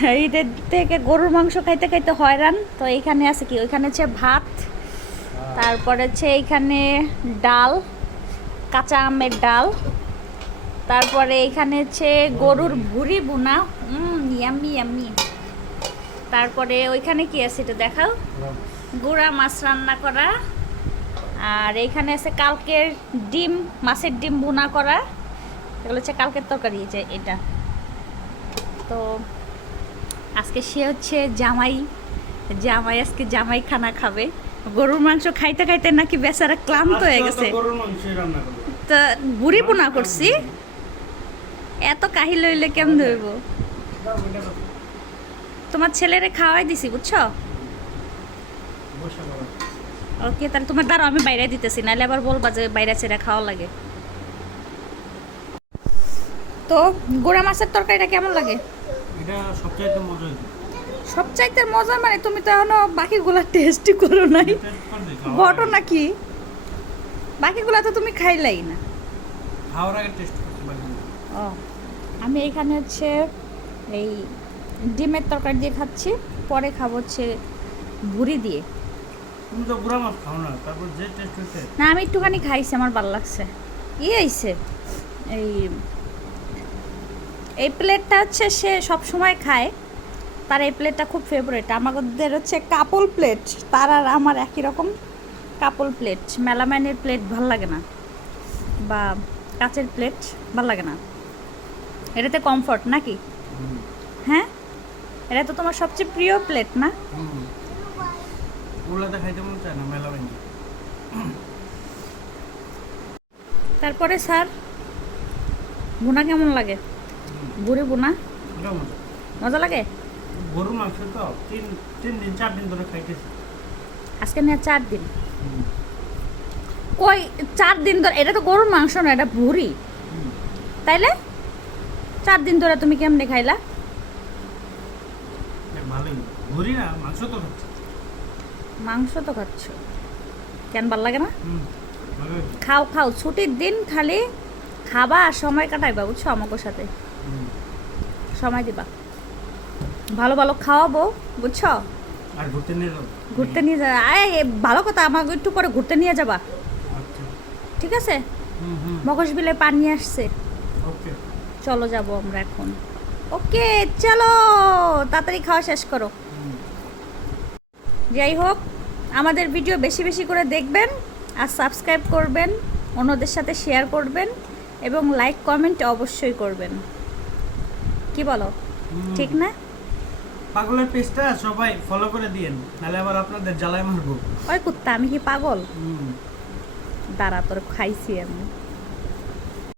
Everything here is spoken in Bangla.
ঈদের থেকে গরুর মাংস খাইতে খাইতে হয়রান। তো এখানে আছে কি? ওইখানে হচ্ছে ভাত, তারপরে হচ্ছে এইখানে ডাল, কাঁচা আমের ডাল, তারপরে এখানে হচ্ছে গরুর ভুড়ি বোনা ইয়ামি ইয়ামি তারপরে ওইখানে কি আছে এটা দেখাও? গুড়া মাছ রান্না করা। আর এইখানে আছে কালকের ডিম, মাছের ডিম বোনা করা। এগুলো হচ্ছে কালকের তরকারি যে এটা। তো আজকে সে হচ্ছে জামাই জামাই আজকে জামাই খানা খাবে। গরুর মাংস খাইতে খাইতে নাকি বেচারা ক্লান্ত হয়ে গেছে। তো বুড়ি পোনা করছি। এত কাহি লইলে কেমন ধরব তোমার ছেলেরে খাওয়াই দিছি বুঝছ? ওকে তাহলে তোমার দ্বারা আমি বাইরে দিতেছি নাহলে আবার বলবা যে বাইরে ছেড়ে খাওয়া লাগে। তো গোড়া মাছের তরকারিটা কেমন লাগে? এটা সবচাইতে মজা সবচাইতে মজা মানে তুমি তো এখনও বাকিগুলা টেস্টই করো নাই। ঘটনা কি? বাকিগুলা তো তুমি খাইলাই না। খাওয়ার আগে টেস্ট করতে পারি ও আমি এখানে হচ্ছে এই ডিমের তরকারি দিয়ে খাচ্ছি পরে খাব হচ্ছে ভুড়ি দিয়ে। তুমি তো গুড়া মাছ খাও না তারপর যে টেস্ট না আমি একটুখানি খাইছি আমার ভালো লাগছে। ই আইছে এই এই প্লেটটা হচ্ছে সে সব সময় খায়। তার এই প্লেটটা খুব ফেভারেট আমাদের হচ্ছে কাপল প্লেট। তার আর আমার একই রকম কাপল প্লেট। মেলামাইনের প্লেট ভালো লাগে না। বা কাচের প্লেট ভালো লাগে না। এটাতে কমফর্ট নাকি? হ্যাঁ? এটা তো তোমার সবচেয়ে প্রিয় প্লেট না? খাইতে মন চায় না মেলা তারপরে স্যার বোনা কেমন লাগে? বুড়ি বোনা? মজা লাগে? গরুর মাংস তো তিন তিন দিন চার দিন ধরে খাইতেছি। আজকে নিয়ে চার দিন? কই চার দিন ধরে? এটা তো গরুর মাংস না এটা ভুড়ি। তাইলে? চার দিন ধরে তুমি কেমনে খাইলা? ঘুরি না মাংস তো খাচ্ছি। মাংস তো খাচ্ছ। কেন ভালো লাগে না? খাও খাও। ছুটির দিন খালি খাবা আর সময় কাটাইবা বুঝছ? আমাকে সাথে। সময় দিবা। ভালো ভালো খাওয়াবো বুঝছ? আর ঘুরতে নিয়ে যাব? ঘুরতে নিয়ে যাবা আয় ভালো কথা আমাকে একটু পরে ঘুরতে নিয়ে যাবা। আচ্ছা। ঠিক আছে? মগজ বিলে পানি আসছে। ওকে। চলো যাব আমরা এখন। ওকে চলো তাড়াতাড়ি খাওয়া শেষ করো। যাই হোক আমাদের ভিডিও বেশি বেশি করে দেখবেন আর সাবস্ক্রাইব করবেন অন্যদের সাথে শেয়ার করবেন এবং লাইক কমেন্ট অবশ্যই করবেন। কি বলো? ঠিক না? পাগলের পেজটা সবাই ফলো করে দিয়েন নাহলে আবার আপনাদের জ্বালায় মারবো। ওই কুত্তা আমি কি পাগল? দাঁড়া তোর খাইছি আমি।